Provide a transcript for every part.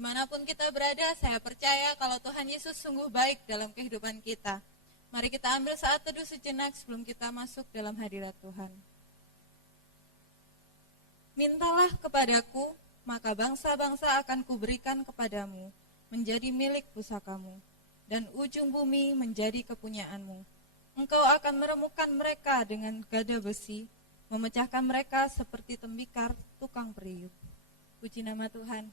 Dimanapun kita berada, saya percaya kalau Tuhan Yesus sungguh baik dalam kehidupan kita. Mari kita ambil saat teduh sejenak sebelum kita masuk dalam hadirat Tuhan. Mintalah kepadaku, maka bangsa-bangsa akan kuberikan kepadamu, menjadi milik pusakamu, dan ujung bumi menjadi kepunyaanmu. Engkau akan meremukkan mereka dengan gada besi, memecahkan mereka seperti tembikar tukang periuk. Puji nama Tuhan.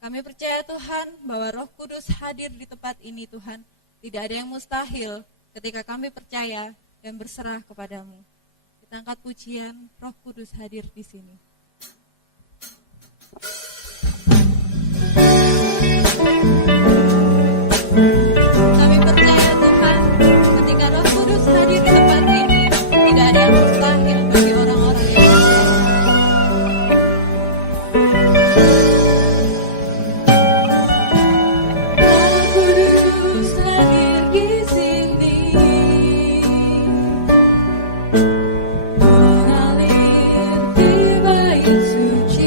Kami percaya Tuhan bahwa Roh Kudus hadir di tempat ini Tuhan. Tidak ada yang mustahil ketika kami percaya dan berserah kepadamu. Kita angkat pujian, Roh Kudus hadir di sini. Kami percaya Tuhan, ketika Roh Kudus hadir di tempat ini, tidak ada yang mustahil bagi orang-orang yang percaya. Roh Kudus hadir di sini, mengalir di bait suci.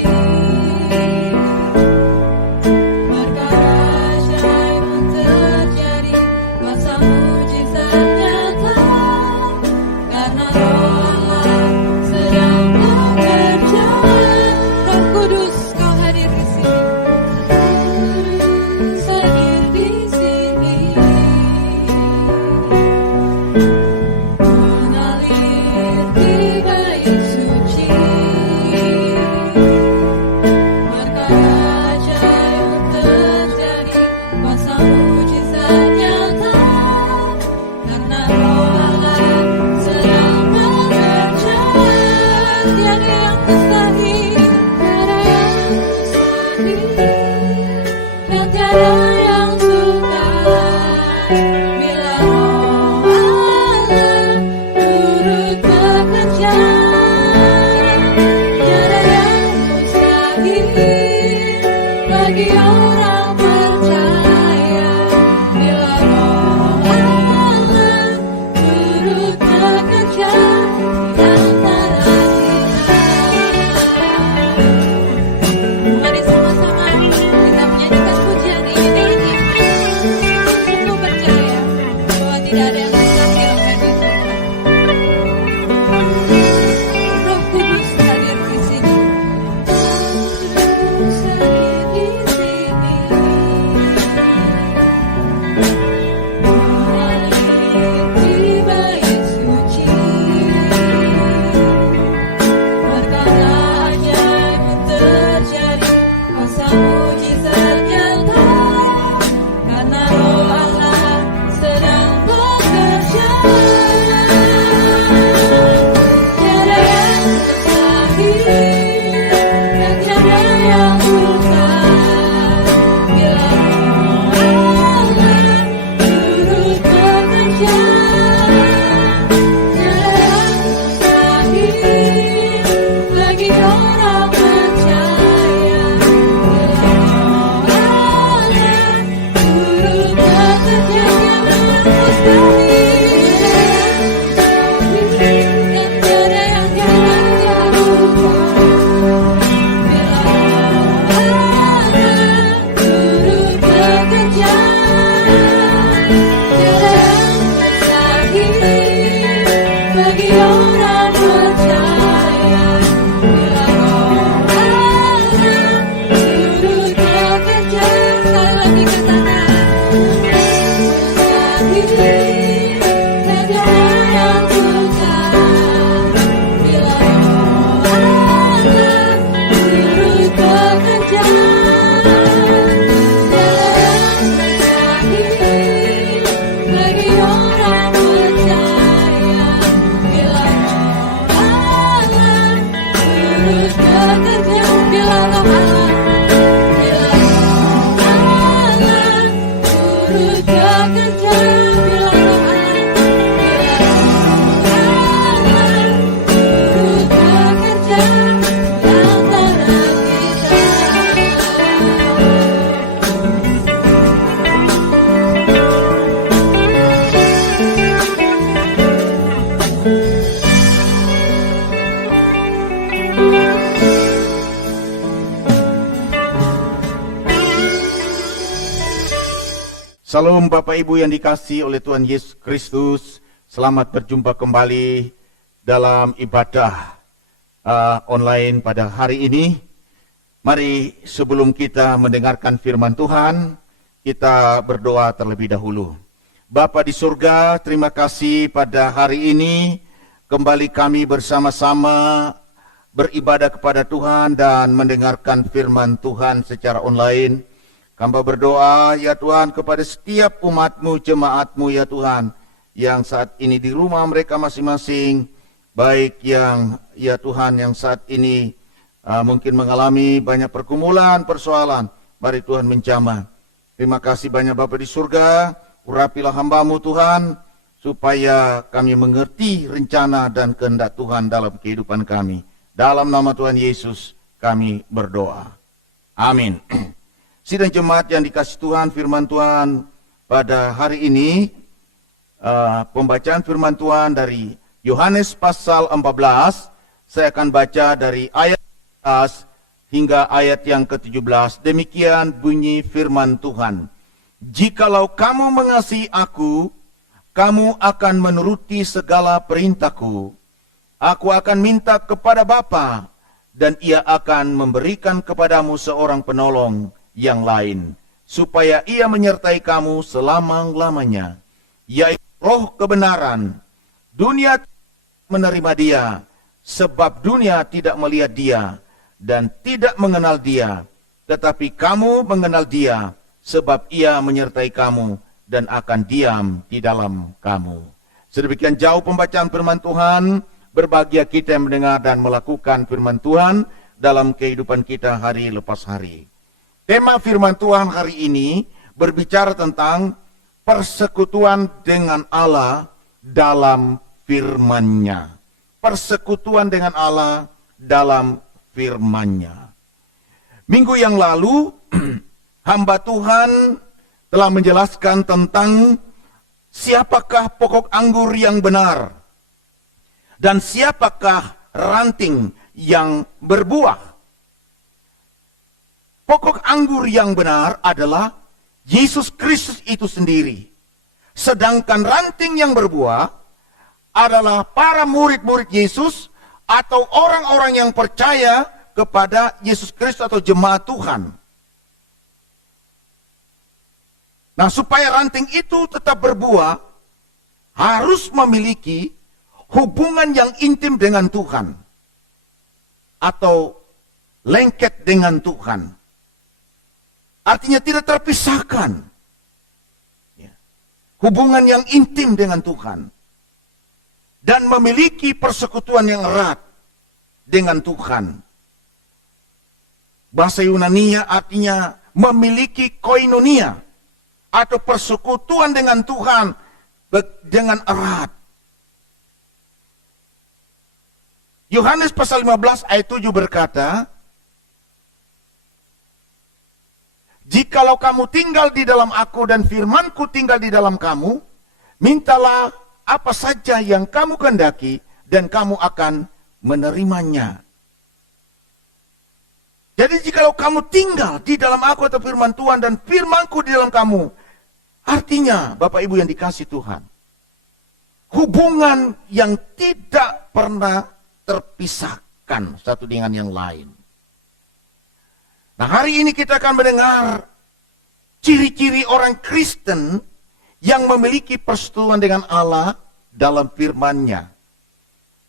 Salam Bapak Ibu yang dikasihi oleh Tuhan Yesus Kristus. Selamat berjumpa kembali dalam ibadah online pada hari ini. Mari sebelum kita mendengarkan firman Tuhan, kita berdoa terlebih dahulu. Bapa di surga, terima kasih pada hari ini kembali kami bersama-sama beribadah kepada Tuhan dan mendengarkan firman Tuhan secara online. Hamba berdoa ya Tuhan kepada setiap umat-Mu, jemaat-Mu ya Tuhan, yang saat ini di rumah mereka masing-masing, baik yang ya Tuhan yang saat ini mungkin mengalami banyak pergumulan, persoalan, mari Tuhan menjamah. Terima kasih banyak Bapa di surga, urapilah hamba-Mu Tuhan, supaya kami mengerti rencana dan kehendak Tuhan dalam kehidupan kami. Dalam nama Tuhan Yesus kami berdoa. Amin. Sidang jemaat yang dikasihi Tuhan, firman Tuhan pada hari ini, pembacaan firman Tuhan dari Yohanes pasal 14, saya akan baca dari ayat 14 hingga ayat yang ke-17. Demikian bunyi firman Tuhan. Jikalau kamu mengasihi aku, kamu akan menuruti segala perintahku. Aku akan minta kepada Bapa, dan ia akan memberikan kepadamu seorang penolong yang lain, supaya ia menyertai kamu selama-lamanya, yaitu Roh kebenaran. Dunia menerima dia, sebab dunia tidak melihat dia, dan tidak mengenal dia. Tetapi kamu mengenal dia, sebab ia menyertai kamu, dan akan diam di dalam kamu. Sedemikian jauh pembacaan firman Tuhan. Berbahagia kita yang mendengar dan melakukan firman Tuhan dalam kehidupan kita hari lepas hari. Tema firman Tuhan hari ini berbicara tentang persekutuan dengan Allah dalam firman-Nya. Persekutuan dengan Allah dalam firman-Nya. Minggu yang lalu, hamba Tuhan telah menjelaskan tentang siapakah pokok anggur yang benar dan siapakah ranting yang berbuah. Pokok anggur yang benar adalah Yesus Kristus itu sendiri. Sedangkan ranting yang berbuah adalah para murid-murid Yesus atau orang-orang yang percaya kepada Yesus Kristus atau jemaat Tuhan. Nah, supaya ranting itu tetap berbuah, harus memiliki hubungan yang intim dengan Tuhan. Atau lengket dengan Tuhan. Artinya tidak terpisahkan. Hubungan yang intim dengan Tuhan. Dan memiliki persekutuan yang erat dengan Tuhan. Bahasa Yunania artinya memiliki koinonia. Atau persekutuan dengan Tuhan dengan erat. Yohanes pasal 15 ayat 7 berkata, jikalau kamu tinggal di dalam aku dan firmanku tinggal di dalam kamu, mintalah apa saja yang kamu kehendaki dan kamu akan menerimanya. Jadi jikalau kamu tinggal di dalam aku atau firman Tuhan dan firmanku di dalam kamu, artinya Bapak Ibu yang dikasihi Tuhan, hubungan yang tidak pernah terpisahkan satu dengan yang lain. Nah, hari ini kita akan mendengar ciri-ciri orang Kristen yang memiliki persekutuan dengan Allah dalam firman-Nya.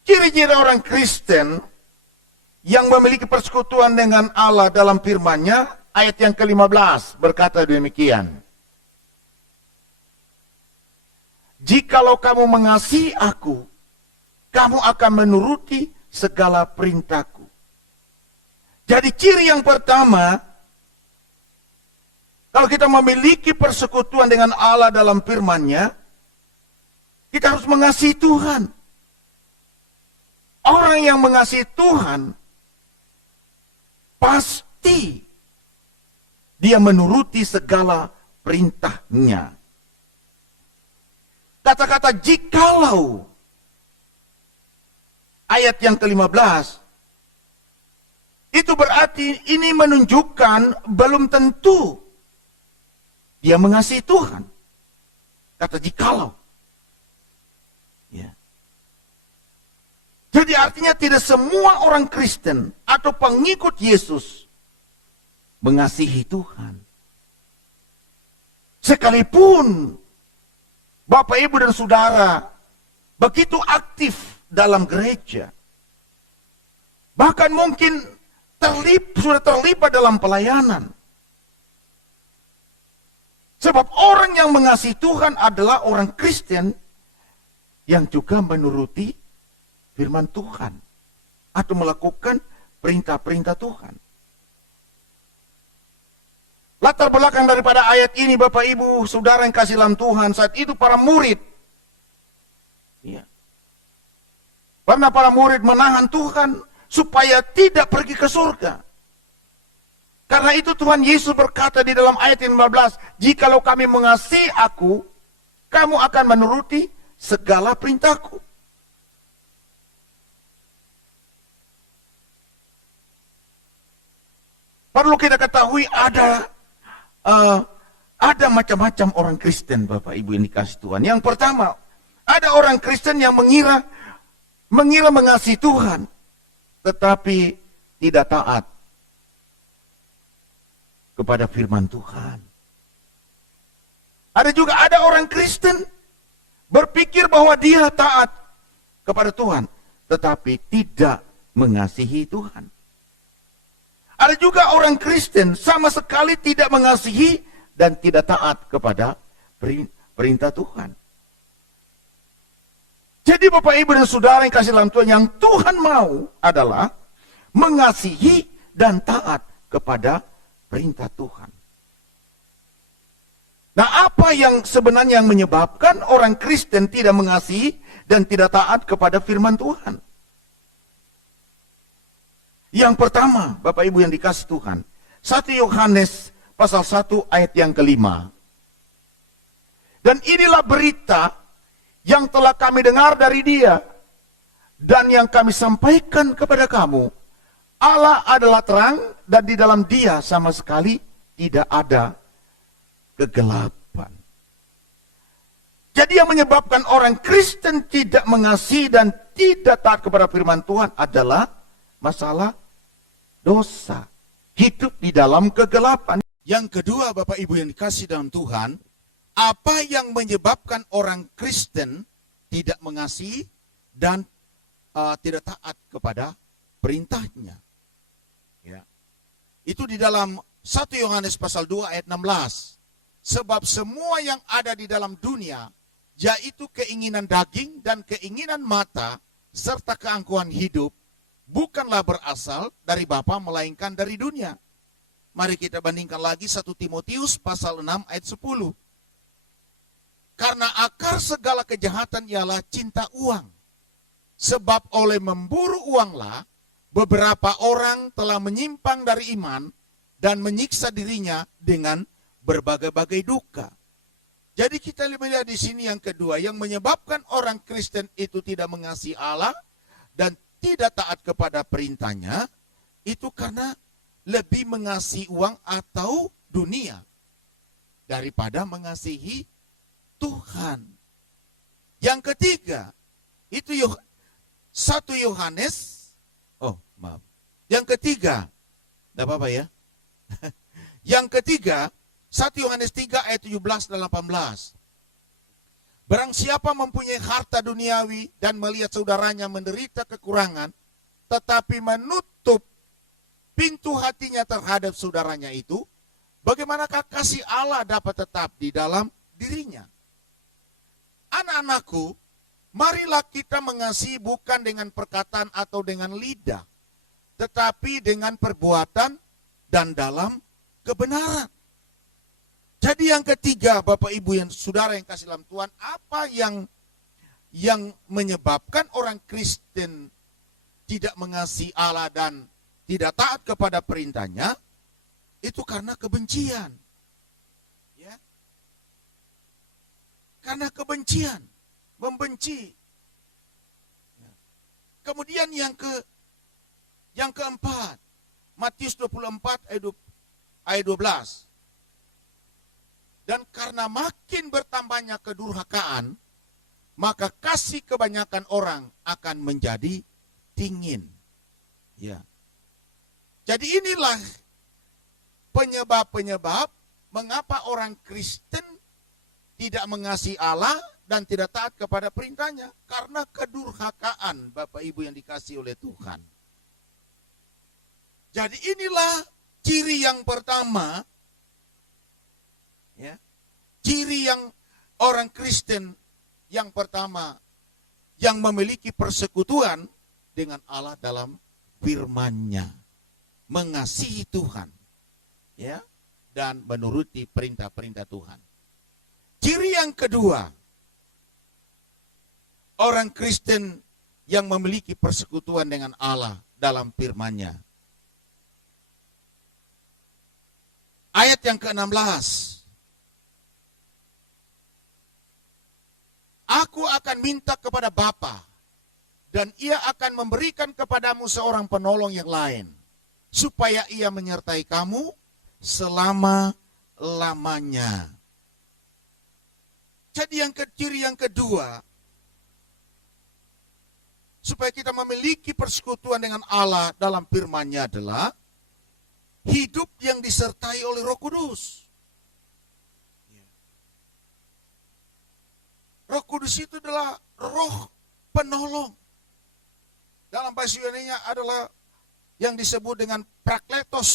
Ciri-ciri orang Kristen yang memiliki persekutuan dengan Allah dalam firman-Nya, ayat yang ke-15 berkata demikian. Jikalau kamu mengasihi aku, kamu akan menuruti segala perintahku. Jadi ciri yang pertama, kalau kita memiliki persekutuan dengan Allah dalam firman-Nya, kita harus mengasihi Tuhan. Orang yang mengasihi Tuhan, pasti dia menuruti segala perintah-Nya. Kata-kata jikalau, ayat yang ke-15, itu berarti ini menunjukkan belum tentu dia mengasihi Tuhan. kata jikalau. Ya. Jadi artinya tidak semua orang Kristen atau pengikut Yesus mengasihi Tuhan. Sekalipun Bapak, Ibu, dan Saudara begitu aktif dalam gereja, bahkan mungkin sudah terlibat dalam pelayanan. Sebab orang yang mengasihi Tuhan adalah orang Kristen yang juga menuruti firman Tuhan atau melakukan perintah-perintah Tuhan. Latar belakang daripada ayat ini, Bapak, Ibu, Saudara yang kasih dalam Tuhan, saat itu para murid, ya, karena para murid menahan Tuhan supaya tidak pergi ke surga. Karena itu Tuhan Yesus berkata di dalam ayat 15, jikalau kami mengasihi aku, kamu akan menuruti segala perintahku. Perlu kita ketahui ada macam-macam orang Kristen, Bapak Ibu yang dikasih Tuhan. Yang pertama, ada orang Kristen yang mengira mengasihi Tuhan, tetapi tidak taat kepada firman Tuhan. Ada orang Kristen berpikir bahwa dia taat kepada Tuhan, tetapi tidak mengasihi Tuhan. Ada juga orang Kristen sama sekali tidak mengasihi dan tidak taat kepada perintah Tuhan. Jadi Bapak, Ibu, dan Saudara yang kasih dalam Tuhan, yang Tuhan mau adalah mengasihi dan taat kepada perintah Tuhan. Nah, apa yang sebenarnya yang menyebabkan orang Kristen tidak mengasihi dan tidak taat kepada firman Tuhan? Yang pertama, Bapak Ibu yang dikasih Tuhan, 1 Yohanes pasal 1 ayat yang kelima. Dan inilah berita yang telah kami dengar dari Dia dan yang kami sampaikan kepada kamu. Allah adalah terang dan di dalam Dia sama sekali tidak ada kegelapan. Jadi yang menyebabkan orang Kristen tidak mengasihi dan tidak taat kepada firman Tuhan adalah masalah dosa. Hidup di dalam kegelapan. Yang kedua, Bapak Ibu yang dikasih dalam Tuhan, apa yang menyebabkan orang Kristen tidak mengasihi dan tidak taat kepada perintahnya? Ya. Itu di dalam 1 Yohanes pasal 2 ayat 16. Sebab semua yang ada di dalam dunia, yaitu keinginan daging dan keinginan mata, serta keangkuhan hidup, bukanlah berasal dari Bapa melainkan dari dunia. Mari kita bandingkan lagi 1 Timotius pasal 6 ayat 10. Karena akar segala kejahatan ialah cinta uang. Sebab oleh memburu uanglah beberapa orang telah menyimpang dari iman dan menyiksa dirinya dengan berbagai-bagai duka. Jadi kita melihat di sini yang kedua, yang menyebabkan orang Kristen itu tidak mengasihi Allah dan tidak taat kepada perintahnya, itu karena lebih mengasihi uang atau dunia daripada mengasihi Tuhan. Yang ketiga, itu 1 Yohanes. Maaf. Yang ketiga, tidak apa-apa ya. Yang ketiga, 1 Yohanes 3 ayat 17 dan 18. Barang siapa mempunyai harta duniawi dan melihat saudaranya menderita kekurangan, tetapi menutup pintu hatinya terhadap saudaranya itu, bagaimanakah kasih Allah dapat tetap di dalam dirinya? Anak-anakku, marilah kita mengasihi bukan dengan perkataan atau dengan lidah, tetapi dengan perbuatan dan dalam kebenaran. Jadi yang ketiga, Bapak Ibu yang Saudara yang kasih dalam Tuhan, apa yang menyebabkan orang Kristen tidak mengasihi Allah dan tidak taat kepada perintahnya, itu karena kebencian. Ya. Karena kebencian, membenci. Ya. Kemudian yang keempat, Matius 24 ayat 12. Dan karena makin bertambahnya kedurhakaan, maka kasih kebanyakan orang akan menjadi dingin. Ya. Jadi inilah penyebab-penyebab mengapa orang Kristen tidak mengasihi Allah dan tidak taat kepada perintahnya. Karena kedurhakaan, Bapak Ibu yang dikasihi oleh Tuhan. Jadi inilah ciri yang pertama, ya, ciri yang orang Kristen yang pertama yang memiliki persekutuan dengan Allah dalam firman-Nya, mengasihi Tuhan, ya, dan menuruti perintah-perintah Tuhan. Ciri yang kedua, orang Kristen yang memiliki persekutuan dengan Allah dalam firman-Nya. Ayat yang ke-16. Aku akan minta kepada Bapa, dan ia akan memberikan kepadamu seorang penolong yang lain, supaya ia menyertai kamu selama-lamanya. Jadi ciri yang kedua, supaya kita memiliki persekutuan dengan Allah dalam firman-Nya adalah hidup yang disertai oleh Roh Kudus. Roh Kudus itu adalah roh penolong. Dalam bahasa Yunani-nya adalah yang disebut dengan Parakletos.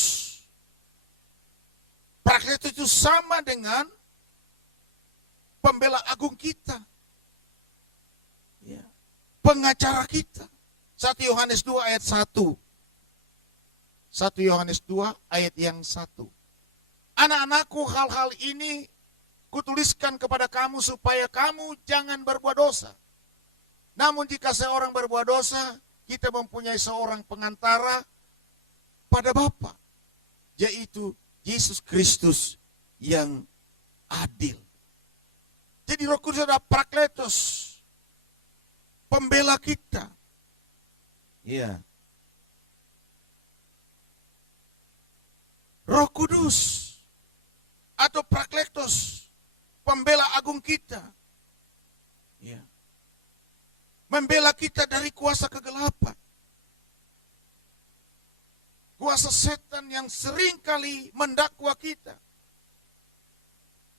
Parakletos itu sama dengan pembela agung kita. Ya. Pengacara kita. 1 Yohanes 2 ayat 1. 1 Yohanes 2 ayat yang 1. Anak-anakku, hal-hal ini kutuliskan kepada kamu supaya kamu jangan berbuat dosa. Namun jika seorang berbuat dosa, kita mempunyai seorang pengantara pada Bapa, yaitu Yesus Kristus yang adil. Jadi Roh Kudus adalah Parakletos, pembela kita. Ya. Roh Kudus atau Parakletos, pembela agung kita. Ya. Membela kita dari kuasa kegelapan. Kuasa setan yang seringkali mendakwa kita.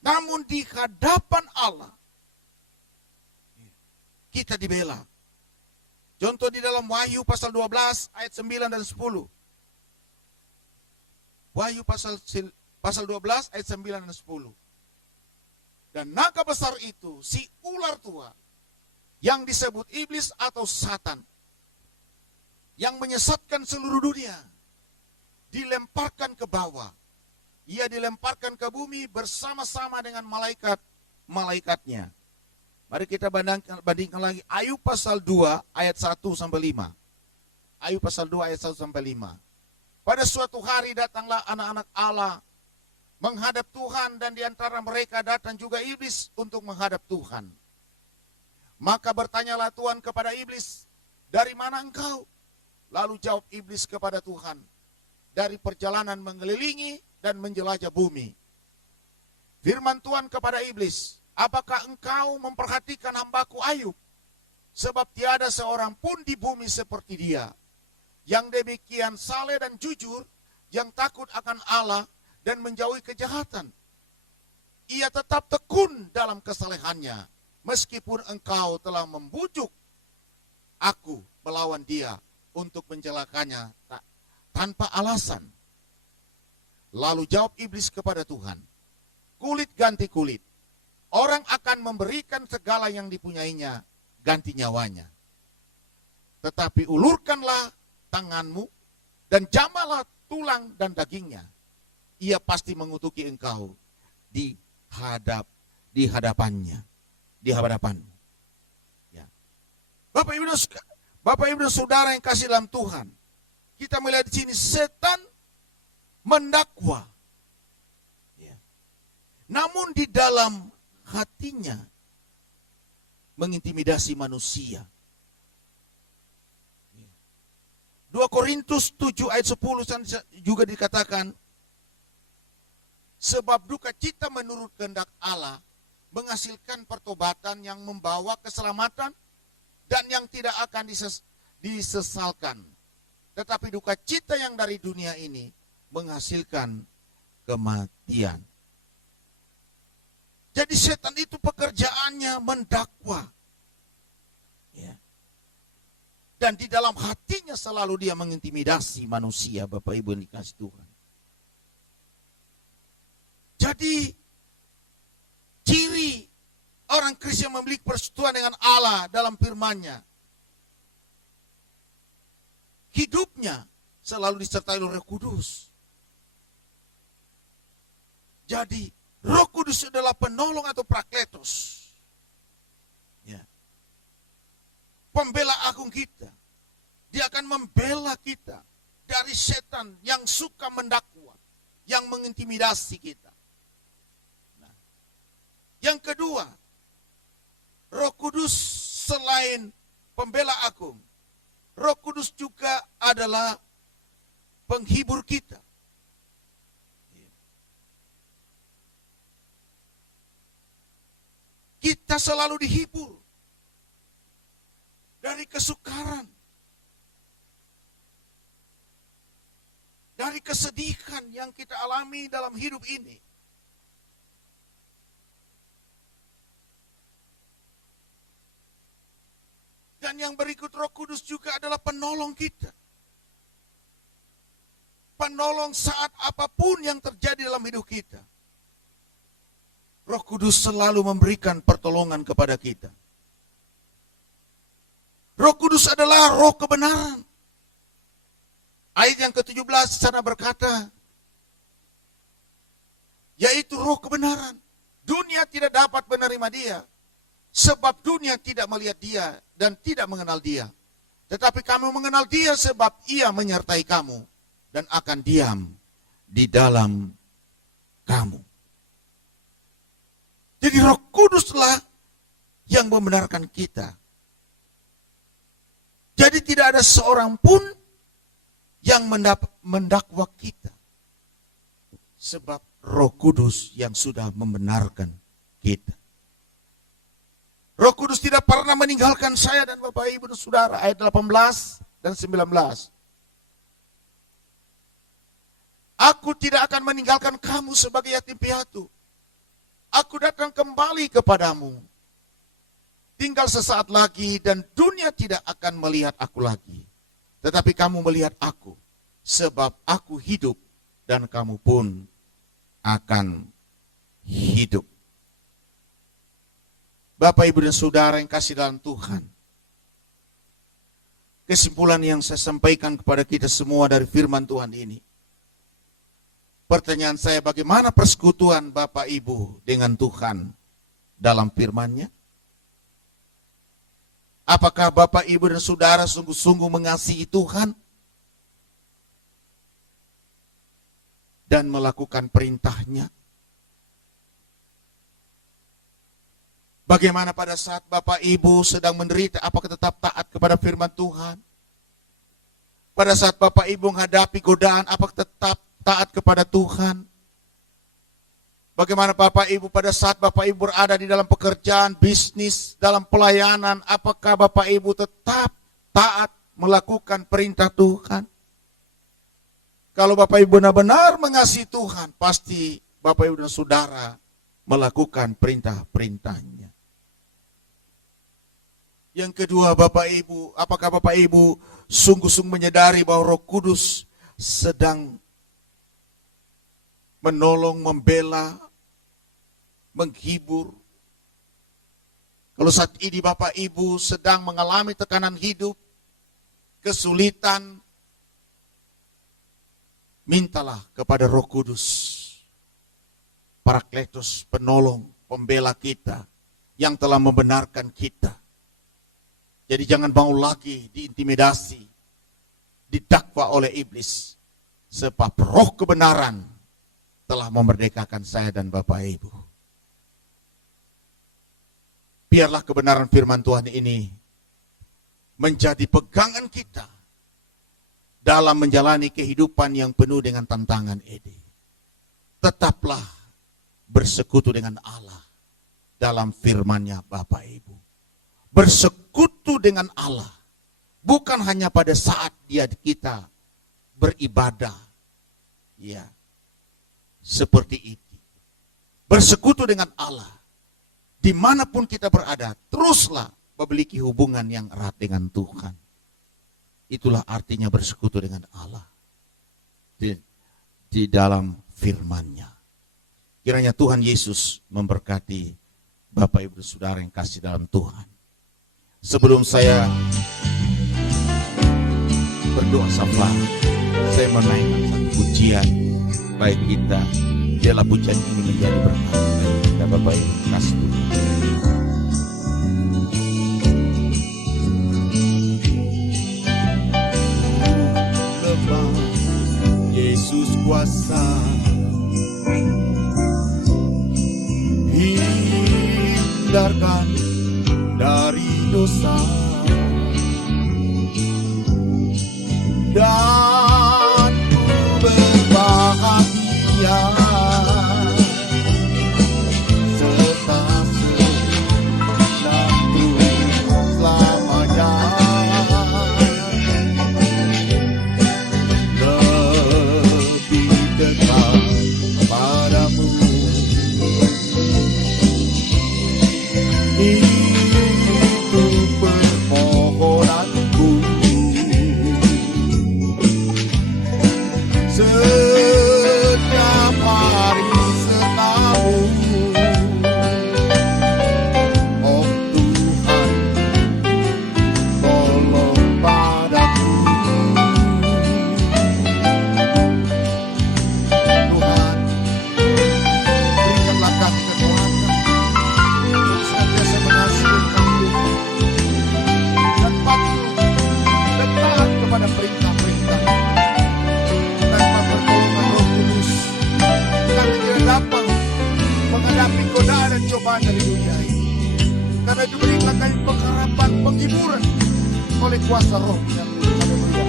Namun di hadapan Allah, kita dibela. Contoh di dalam Wahyu pasal 12 ayat 9 dan 10. Wahyu pasal 12 ayat 9 dan 10. Dan naga besar itu, si ular tua, yang disebut iblis atau Satan, yang menyesatkan seluruh dunia, dilemparkan ke bawah. Ia dilemparkan ke bumi bersama-sama dengan malaikat-malaikatnya. Mari kita bandingkan lagi Ayub pasal 2 ayat 1 sampai 5. Ayub pasal 2 ayat 1 sampai 5. Pada suatu hari datanglah anak-anak Allah menghadap Tuhan, dan di antara mereka datang juga iblis untuk menghadap Tuhan. Maka bertanyalah Tuhan kepada iblis, dari mana engkau? Lalu jawab iblis kepada Tuhan, dari perjalanan mengelilingi dan menjelajah bumi. Firman Tuhan kepada iblis, apakah engkau memperhatikan hambaku Ayub? Sebab tiada seorang pun di bumi seperti dia, yang demikian saleh dan jujur, yang takut akan Allah dan menjauhi kejahatan. Ia tetap tekun dalam kesalehannya, meskipun engkau telah membujuk aku melawan dia untuk mencelakanya tanpa alasan. Lalu jawab iblis kepada Tuhan, kulit ganti kulit. Orang akan memberikan segala yang dipunyainya ganti nyawanya. Tetapi ulurkanlah tanganmu dan jamalah tulang dan dagingnya. Ia pasti mengutuki engkau di hadapannya, di hadapanmu. Ya. Bapak Ibu Saudara yang kasih dalam Tuhan, kita melihat di sini setan mendakwa. Ya. Namun di dalam hatinya mengintimidasi manusia. 2 Korintus 7 ayat 10 juga dikatakan, Sebab duka cita menurut kehendak Allah menghasilkan pertobatan yang membawa keselamatan dan yang tidak akan disesalkan. Tetapi duka cita yang dari dunia ini menghasilkan kematian. Jadi setan itu pekerjaannya mendakwa. Ya. Dan di dalam hatinya selalu dia mengintimidasi manusia, Bapak Ibu yang dikasih Tuhan. Jadi ciri orang Kristen yang memiliki persekutuan dengan Allah dalam firman-Nya, hidupnya selalu disertai oleh Roh Kudus. Jadi Roh Kudus adalah penolong atau Parakletos. Ya. Pembela agung kita. Dia akan membela kita dari setan yang suka mendakwa, yang mengintimidasi kita. Nah, yang kedua, Roh Kudus selain pembela agung, Roh Kudus juga adalah penghibur kita. Kita selalu dihibur dari kesukaran, dari kesedihan yang kita alami dalam hidup ini. Dan yang berikut, Roh Kudus juga adalah penolong kita. Penolong saat apapun yang terjadi dalam hidup kita. Roh Kudus selalu memberikan pertolongan kepada kita. Roh Kudus adalah roh kebenaran. Ayat yang ke-17 sana berkata, yaitu roh kebenaran. Dunia tidak dapat menerima dia, sebab dunia tidak melihat dia dan tidak mengenal dia. Tetapi kamu mengenal dia sebab ia menyertai kamu dan akan diam di dalam kamu. Jadi Roh Kuduslah yang membenarkan kita. Jadi tidak ada seorang pun yang mendakwa kita. Sebab Roh Kudus yang sudah membenarkan kita. Roh Kudus tidak pernah meninggalkan saya dan Bapak Ibu dan Saudara. Ayat 18 dan 19. Aku tidak akan meninggalkan kamu sebagai yatim piatu. Aku datang kembali kepadamu. Tinggal sesaat lagi dan dunia tidak akan melihat aku lagi. Tetapi kamu melihat aku. Sebab aku hidup dan kamu pun akan hidup. Bapak, Ibu, dan Saudara yang kasih dalam Tuhan. Kesimpulan yang saya sampaikan kepada kita semua dari firman Tuhan ini. Pertanyaan saya, bagaimana persekutuan Bapak Ibu dengan Tuhan dalam firman-Nya? Apakah Bapak Ibu dan Saudara sungguh-sungguh mengasihi Tuhan dan melakukan perintah-Nya? Bagaimana pada saat Bapak Ibu sedang menderita, apakah tetap taat kepada firman Tuhan? Pada saat Bapak Ibu menghadapi godaan, apakah tetap taat kepada Tuhan? Bagaimana Bapak Ibu pada saat Bapak Ibu berada di dalam pekerjaan, bisnis, dalam pelayanan, apakah Bapak Ibu tetap taat melakukan perintah Tuhan? Kalau Bapak Ibu benar-benar mengasihi Tuhan, pasti Bapak Ibu dan Saudara melakukan perintah-perintahnya. Yang kedua, Bapak Ibu, apakah Bapak Ibu sungguh-sungguh menyadari bahwa Roh Kudus sedang menolong, membela, menghibur? Kalau saat ini Bapak Ibu sedang mengalami tekanan hidup, kesulitan, mintalah kepada Roh Kudus, Parakletos, penolong, pembela kita, yang telah membenarkan kita. Jadi jangan mau lagi diintimidasi, didakwa oleh iblis. Sebab roh kebenaran telah memerdekakan saya dan Bapak Ibu. Biarlah kebenaran firman Tuhan ini menjadi pegangan kita dalam menjalani kehidupan yang penuh dengan tantangan ini. tetaplah bersekutu dengan Allah dalam firman-Nya Bapak Ibu. Bersekutu dengan Allah bukan hanya pada saat kita beribadah. Ya. Seperti itu. Bersekutu dengan Allah. Dimanapun kita berada, teruslah memiliki hubungan yang erat dengan Tuhan. Itulah artinya bersekutu dengan Allah. Di dalam firman-Nya. Kiranya Tuhan Yesus memberkati Bapak Ibu Saudara yang kasih dalam Tuhan. Sebelum saya berdoa sapa, saya menaikkan satu pujian baik kita. Biarlah pujian ini menjadi berkat bagi kita Bapak Ibu kasih Tuhan. Lemah Yesus kuasa, hindarkan dari dosa dan ku berbahagia serta senang selamanya. Lebih dekat padamu, itu permohonanku. Setiap hari sertamu, oh Tuhan, tolong padaku. Tuhan, berikanlah kami kekuatan untuk senantiasa mengasihi Engkau dan patuh dekat kepada perintah-perintah. Tanpa pertolongan Roh Kudus, kami tidak dapat menghadapi godaan dan cobaan dari dunia ini. Karena diberikan kami pengharapan, penghiburan oleh kuasa Roh yang haleluya.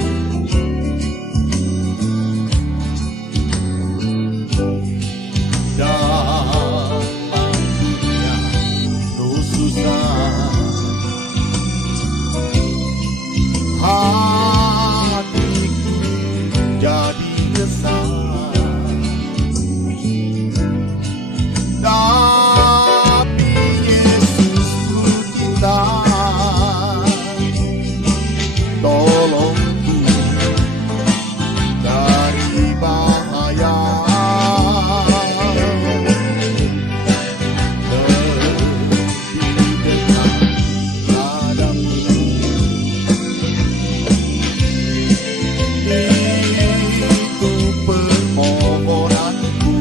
Dalam dunia penuh susah, hatiku jadi resah, tapi Yesus ku cinta, tolongku dari bahaya. Lebih dekat padamu, itu permohonanku.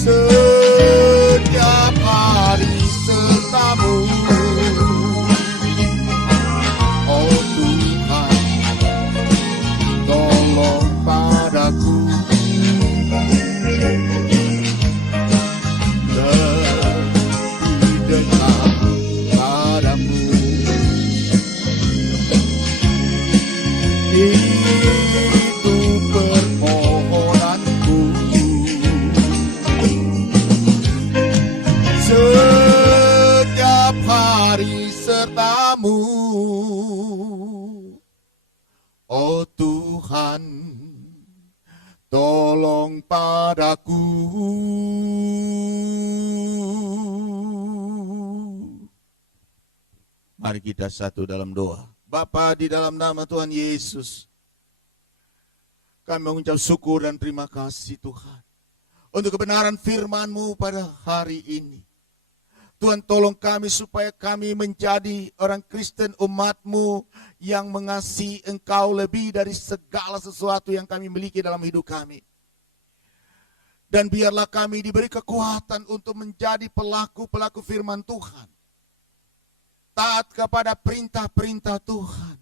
Setiap hari sertamu, oh Tuhan, tolong padaku. Lebih dekat padamu, itu permohonanku. Setiap hari sertamu, oh Tuhan, tolong padaku. Mari kita satu dalam doa. Bapa, di dalam nama Tuhan Yesus, kami mengucap syukur dan terima kasih Tuhan untuk kebenaran firman-Mu pada hari ini. Tuhan, tolong kami supaya kami menjadi orang Kristen, umat-Mu yang mengasihi Engkau lebih dari segala sesuatu yang kami miliki dalam hidup kami. Dan biarlah kami diberi kekuatan untuk menjadi pelaku-pelaku firman Tuhan. Taat kepada perintah-perintah Tuhan.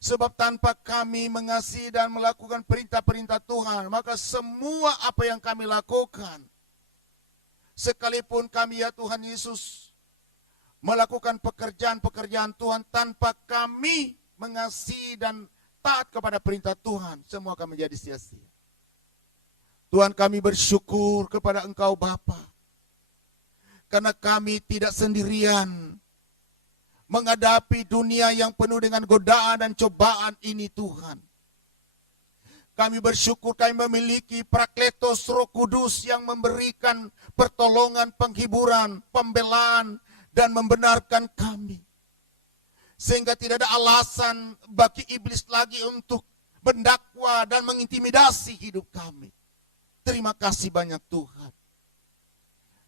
Sebab tanpa kami mengasihi dan melakukan perintah-perintah Tuhan, maka semua apa yang kami lakukan, sekalipun kami ya Tuhan Yesus melakukan pekerjaan-pekerjaan Tuhan tanpa kami mengasihi dan taat kepada perintah Tuhan, semua akan menjadi sia-sia. Tuhan, kami bersyukur kepada Engkau Bapa, karena kami tidak sendirian menghadapi dunia yang penuh dengan godaan dan cobaan ini Tuhan. Kami bersyukur kami memiliki Parakletos Roh Kudus yang memberikan pertolongan, penghiburan, pembelaan, dan membenarkan kami. Sehingga tidak ada alasan bagi iblis lagi untuk mendakwa dan mengintimidasi hidup kami. Terima kasih banyak Tuhan.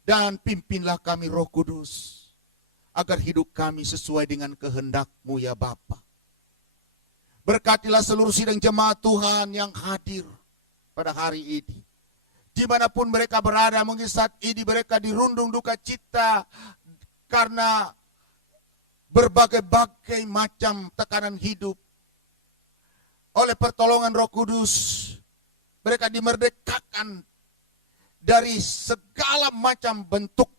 Dan pimpinlah kami Roh Kudus, agar hidup kami sesuai dengan kehendak-Mu ya Bapa. Berkatilah seluruh sidang jemaat Tuhan yang hadir pada hari ini. Dimanapun mereka berada, mungkin saat ini mereka dirundung duka cita karena berbagai-bagai macam tekanan hidup. Oleh pertolongan Roh Kudus, mereka dimerdekakan dari segala macam bentuk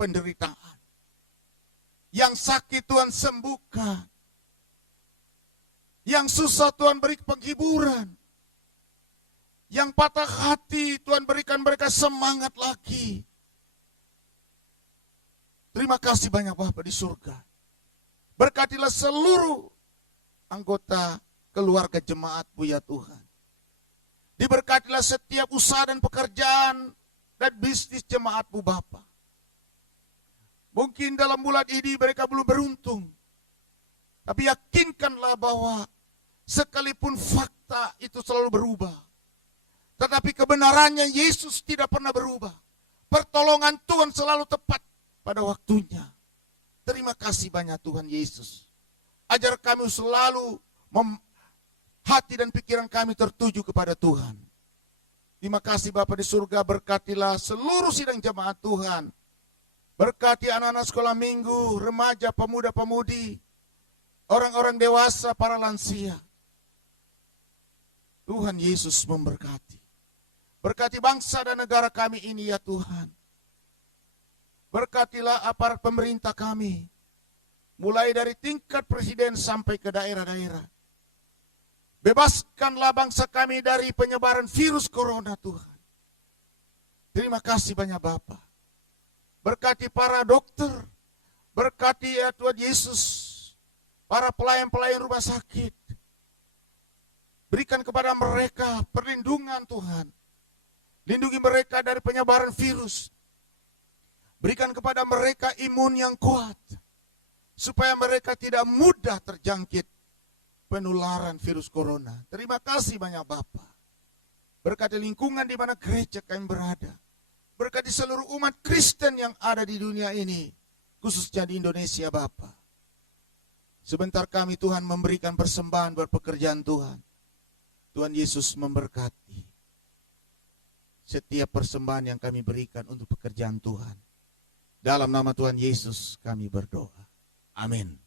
penderitaan. Yang sakit Tuhan sembuhkan. Yang susah Tuhan beri penghiburan. Yang patah hati Tuhan berikan mereka semangat lagi. Terima kasih banyak Bapa di surga. Berkatilah seluruh anggota keluarga jemaat-Mu ya Tuhan. Diberkatilah setiap usaha dan pekerjaan dan bisnis jemaat-Mu Bapa. Mungkin dalam bulan ini mereka belum beruntung. Tapi yakinkanlah bahwa sekalipun fakta itu selalu berubah. Tetapi kebenarannya Yesus tidak pernah berubah. Pertolongan Tuhan selalu tepat pada waktunya. Terima kasih banyak Tuhan Yesus. Ajar kami selalu hati dan pikiran kami tertuju kepada Tuhan. Terima kasih Bapa di surga, berkatilah seluruh sidang jemaat Tuhan. Berkati anak-anak sekolah minggu, remaja, pemuda-pemudi, orang-orang dewasa, para lansia. Tuhan Yesus memberkati. Berkati bangsa dan negara kami ini ya Tuhan. Berkatilah aparat pemerintah kami, mulai dari tingkat presiden sampai ke daerah-daerah. Bebaskanlah bangsa kami dari penyebaran virus corona Tuhan. Terima kasih banyak Bapa. Berkati para dokter, berkati ya Tuhan Yesus, para pelayan-pelayan rumah sakit. Berikan kepada mereka perlindungan Tuhan. Lindungi mereka dari penyebaran virus. Berikan kepada mereka imun yang kuat, supaya mereka tidak mudah terjangkit penularan virus corona. Terima kasih banyak Bapa. Berkati lingkungan di mana gereja kami berada. Berkati seluruh umat Kristen yang ada di dunia ini, khususnya di Indonesia Bapa. Sebentar kami Tuhan memberikan persembahan buat pekerjaan Tuhan. Tuhan Yesus memberkati setiap persembahan yang kami berikan untuk pekerjaan Tuhan. Dalam nama Tuhan Yesus kami berdoa. Amin.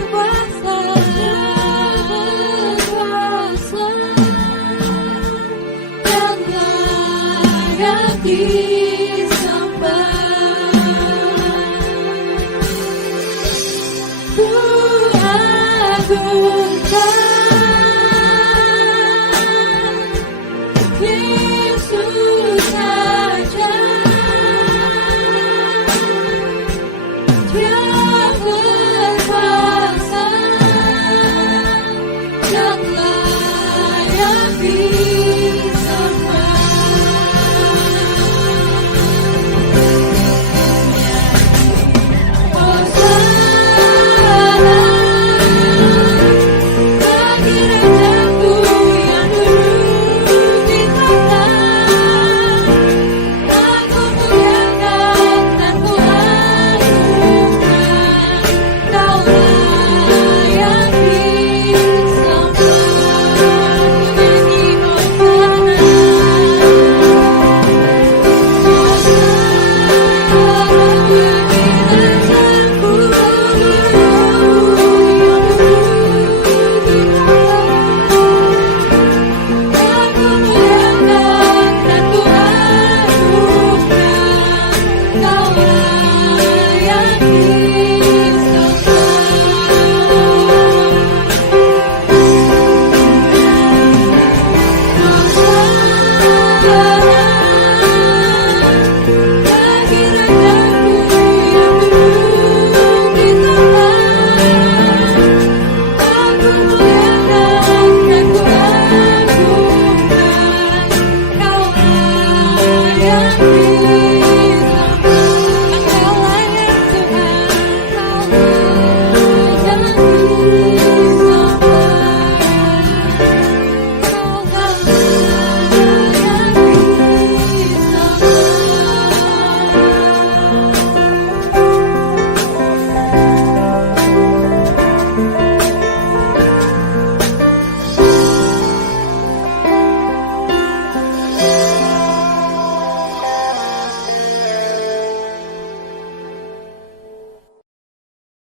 berkuasa, yang layak disembah. Ku agungkan Yesus saja, Dia berkuasa, yang layak disembah. Hosana bagi rajaku yang duduk di tahta. Aku muliakan dan ku agungkan, Kau layak disembah. Nyanyi Hosana,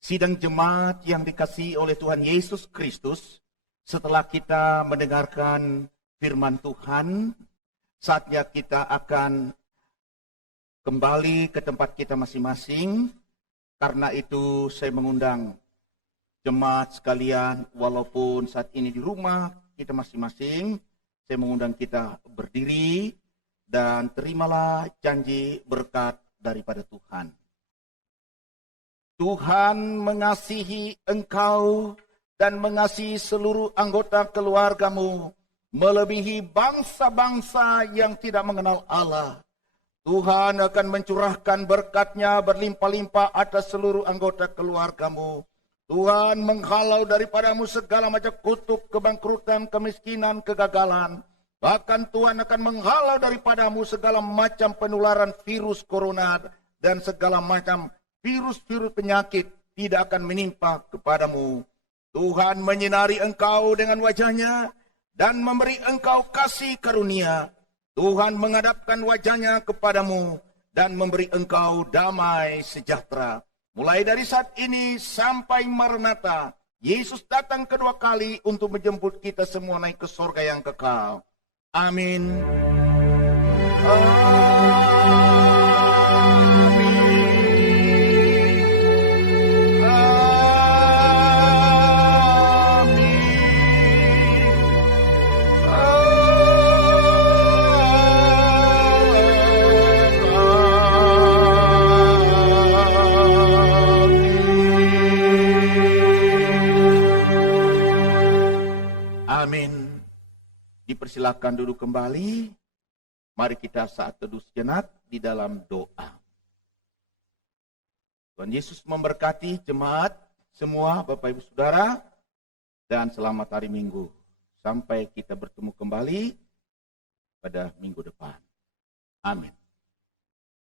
Sidang jemaat yang dikasihi oleh Tuhan Yesus Kristus, setelah kita mendengarkan firman Tuhan, saatnya kita akan kembali ke tempat kita masing-masing. Karena itu saya mengundang jemaat sekalian, walaupun saat ini di rumah kita masing-masing, saya mengundang kita berdiri dan terimalah janji berkat daripada Tuhan. Tuhan mengasihi engkau dan mengasihi seluruh anggota keluargamu, melebihi bangsa-bangsa yang tidak mengenal Allah. Tuhan akan mencurahkan berkat-Nya berlimpah-limpah atas seluruh anggota keluargamu. Tuhan menghalau daripadamu segala macam kutuk, kebangkrutan, kemiskinan, kegagalan. Bahkan Tuhan akan menghalau daripadamu segala macam penularan virus corona dan segala macam virus-virus penyakit tidak akan menimpa kepadamu. Tuhan menyinari engkau dengan wajah-Nya dan memberi engkau kasih karunia. Tuhan menghadapkan wajah-Nya kepadamu dan memberi engkau damai sejahtera. Mulai dari saat ini sampai Maranatha, Yesus datang kedua kali untuk menjemput kita semua naik ke sorga yang kekal. Amin. Amin. Dipersilakan duduk kembali. Mari kita saat teduh sejenak di dalam doa. Tuhan Yesus memberkati jemaat semua, Bapak Ibu Saudara, dan selamat hari Minggu. Sampai kita bertemu kembali pada minggu depan. Amin.